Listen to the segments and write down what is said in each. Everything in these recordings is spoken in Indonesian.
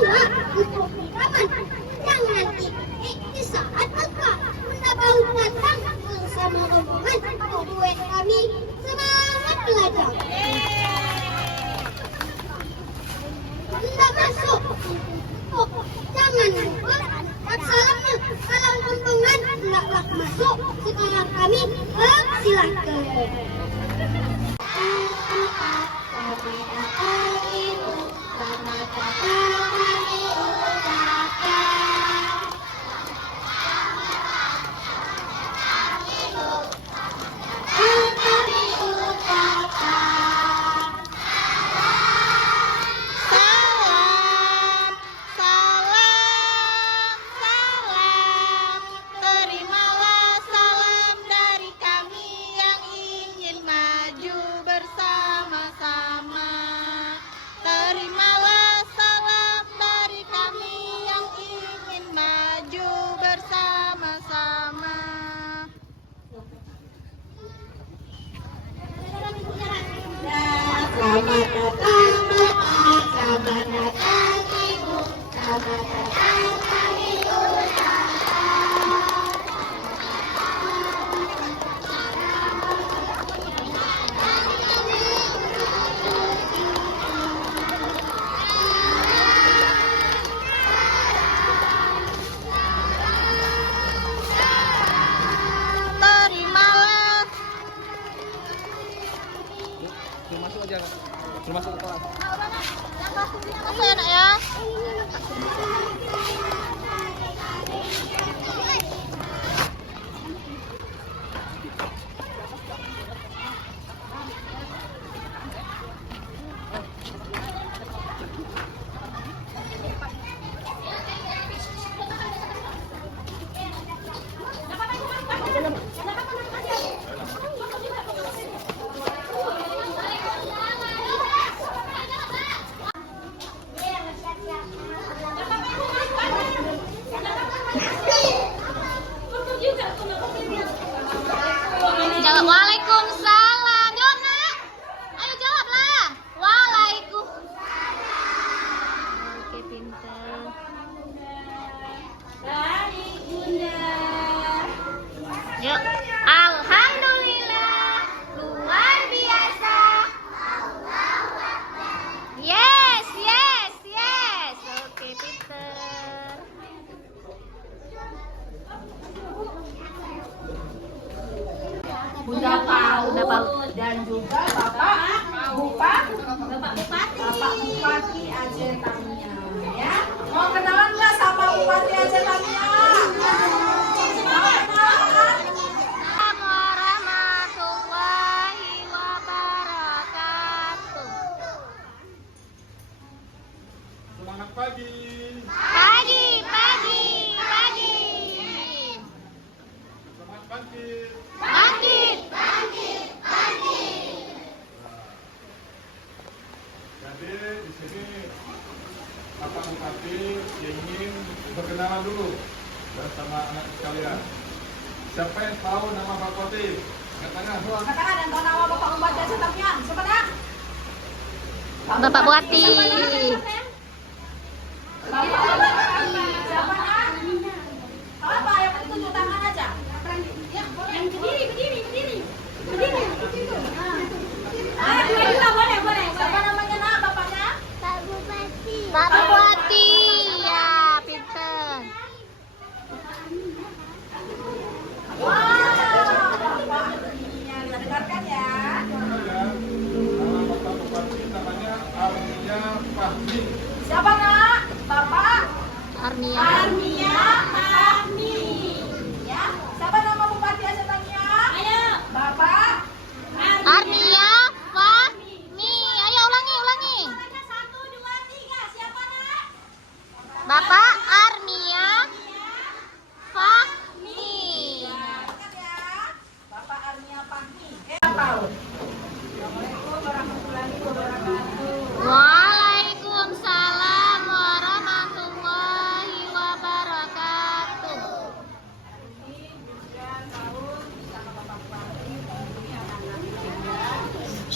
nyawa untuk rekaman. Jangan di saat engkau mendapat datang bersama rombongan membuat kami semangat belajar. Tidak masuk. Oh, jangan lupa salamnya. Kalau rombongan tidak masuk, sekarang kami persilakan. Selamat datang Bapak, selamat datang Ibu, selamat datang kami ucapkan. Terimalah. Masuk aja, masuk ke kelas. Masuk ya nak ya. Jawab waalaikumsalam. Jawab nak. Ayo jawablah. Waalaikumsalam. Oke pintar. Baik Bunda. Yuk. Alhamdulillah. Luar biasa. Yes, yes, yes. Oke pintar. Bunda Paul Bunda Paul. dan juga Bapak Bupati Aceh Tamiya, ya. Mau kenalan nggak sama Bupati Aceh Tamiya? Assalamualaikum warahmatullahi wabarakatuh. Semangat pagi. Pagi, pagi, pagi. Semangat pagi. Bangkit. Jadi di sini Bapak Bupati ingin berkenalan dulu bersama anak sekalian. Siapa yang tahu nama Pak Bupati? Angkat tangan. Katakan dan tahu nama Bapak Bupati Aceh Tamiya. Siapa nak? Bapak Buati. Bapak Bupati. Siapa nak? Apa? Yang penting tunjuk tangan aja. Yang berdiri. Boleh. Siapa namanya nak? Bapaknya? Bapak Buati. Ya, pintar. Kita dengarkan ya. Nama Bapak Bupati namanya Armia Fahmi. Siapa nak? Bapak Armia. Armia Fahmi. Ya. Siapa nama Bupati Aceh Tamiya? Ayo. Bapak Armia Fahmi. Ayo ulangi. 1, 2, 3. Siapa nak? Bapak Armia Fahmi. Dengarkan ya. Bapak Armia Fahmi. Tahu. Assalamualaikum warahmatullahi wabarakatuh. Waalaikumsalam warahmatullahi wabarakatuh.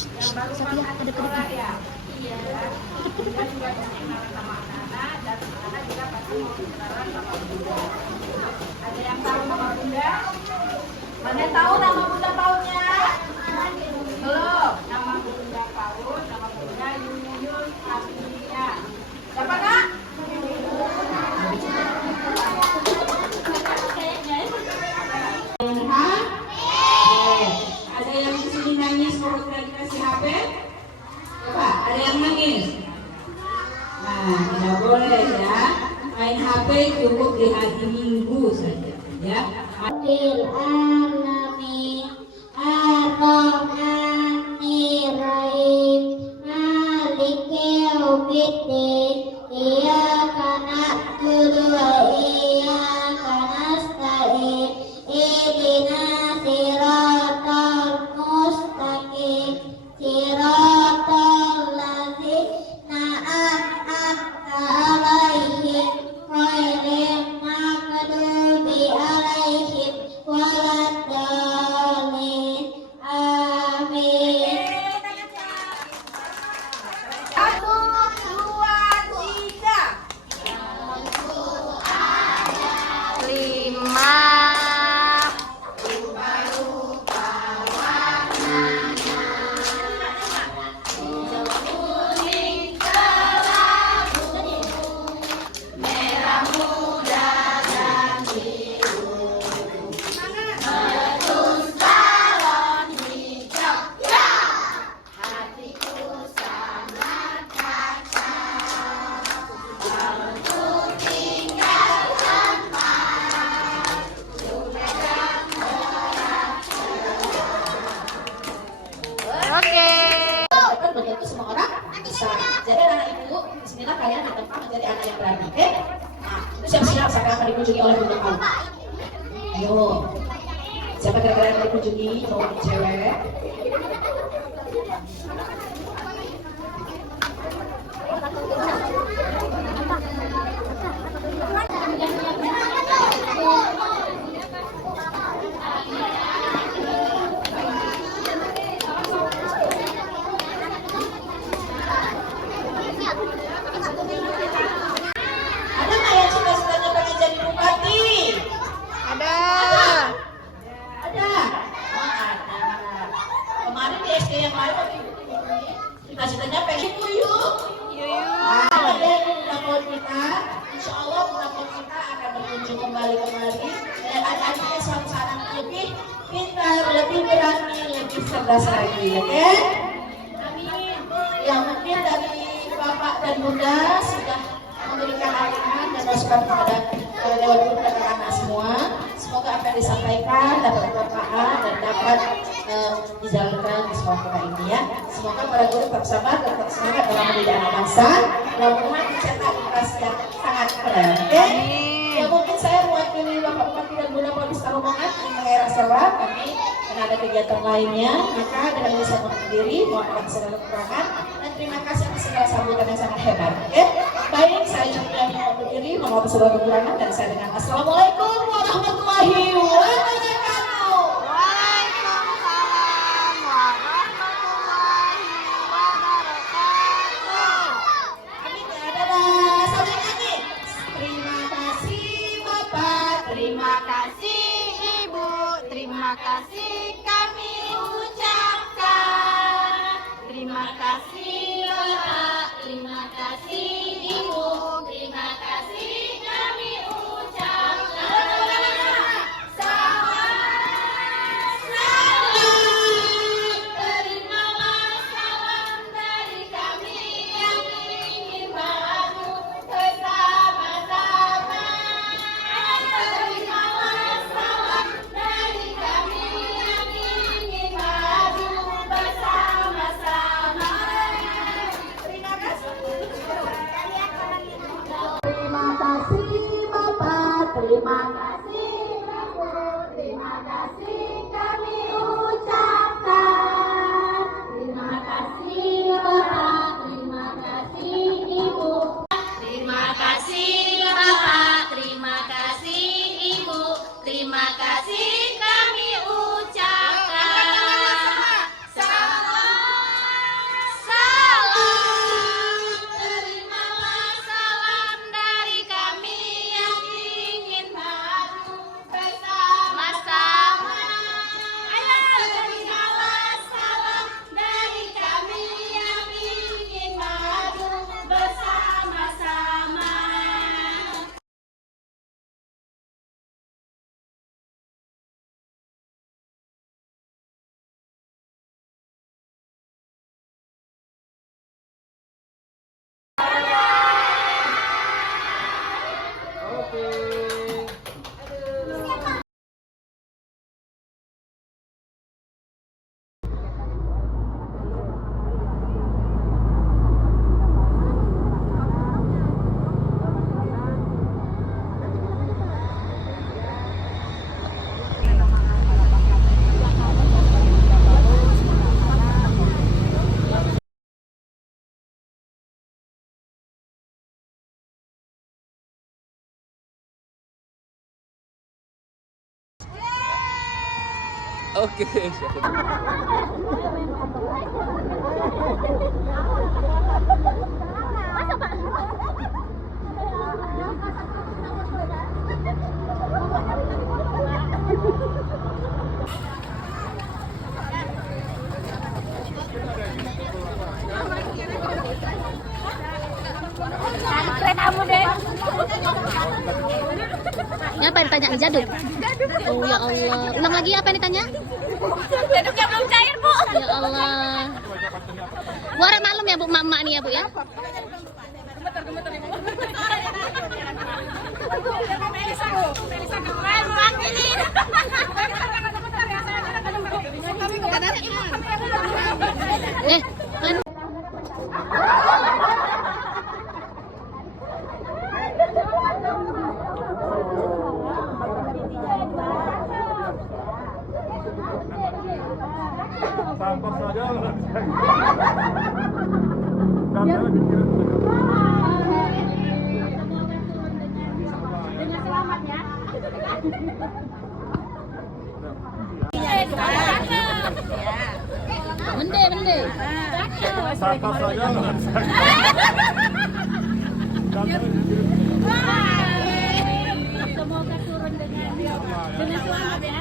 Yang baru masuk sekolah ya. Iya. Kemudian juga berkenalan sama anak-anak dan Ada yang tahu nama bunda? Mana yang tahu nama bunda Paulnya? Belum. Nama bunda Paul, nama bunda Yuyun Aprilia. Siapa kak? Ada yang di sini nangis kalau tidak dikasih HP? Coba, ada yang nangis? Nah, tidak boleh ya. Main HP cukup di hari Minggu saja, ya. Alamin Ar-Rahmanir-Rahim Maliki yaumiddin Iyyaka na'budu wa iyyaka nasta'in Ihdinas siratal mustaqim siratal ladzina an'amta 'alaihim ghairil maghdubi 'alaihim waladdallin. Amin. Satu, dua, tiga. Lima. Begitu semua orang bisa. Jadi anak ibu, bismillah kalian akan menjadi anak yang berani, oke? Nah, itu siap-siap sekarang akan dikunjungi oleh bunda kamu. Ayo, siapa kira-kira yang akan dikunjungi? Cowok cewek? Ada nggak yang cita-citanya pengen jadi bupati? Ada. Ada. Oh, ada. Kemarin di SD yang lain cita-citanya pengen kuyuk. Nah, ada yang mendapat kita. Insya Allah mendapat kita akan berkunjung kembali kemari. Dan anak-anaknya suatu saat lebih pintar, lebih berani, lebih cerdas lagi, oke? Amin. Ya mungkin dari Bapak dan Bunda sudah memberikan arahan dan masukan kepada Dewan Guru dan anak-anak semua. Semoga apa yang disampaikan dapat bermanfaat dan dapat dijalankan di sekolah kita ini ya. Semoga para guru tetap sabar dan tetap semangat dalam mendidik anak bangsa. Mudah-mudahan mencetak generasi yang sangat keren. Oke? Ya mungkin saya mewakili Bapak Bupati dan Bunda Polres Tarumangan ingin mengakhiri acara kami karena ada kegiatan lainnya. Maka dengan ini saya mohon diri, mohon maaf segala kekurangan dan terima kasih atas segala sambutan yang sangat hebat. Oke? Baik, saya juga mohon diri, mohon maaf segala kekurangan dan saya dengan Assalamualaikum warahmatullahi wabarakatuh. Waalaikumsalam warahmatullahi wabarakatuh. Amin ya, dadah. Sampai nyanyi. Terima kasih Bapak, terima kasih Ibu, terima kasih kami ucapkan. Terima kasih Bapak, terima kasih Ibu, terima kasih kami ucapkan. Terimalah salam dari kami yang ingin maju bersama-sama. Terimalah salam dari kami yang ingin maju bersama-sama. Terima kasih. Terima kasih Bapak, terima kasih Ibu, terima kasih kami ucapkan. Terima kasih Bapak, terima kasih Ibu. Terima kasih Bapak, terima kasih Ibu, terima kasih kami ucapkan. Salam, terimalah salam dari kami Oke, siap. Keretamu deh. Ini apa yang ditanya? Jaduk. Oh ya Allah. Ulang lagi apa yang ditanya? Jaduknya belum cair, Bu. Ya Allah. Bu, harap maklum ya Bu, mak nih ya Bu ya. Gemeter nih, Bu. Sampah saja. Dengan selamat ya. Mende. Sampah saja. Semoga turun dengan selamat ya.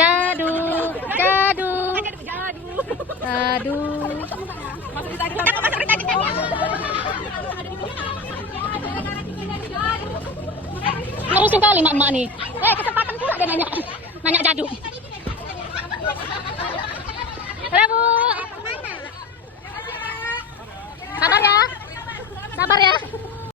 Jadu. Langsung kali mak nih. Kesempatan pula dia nanya jadu.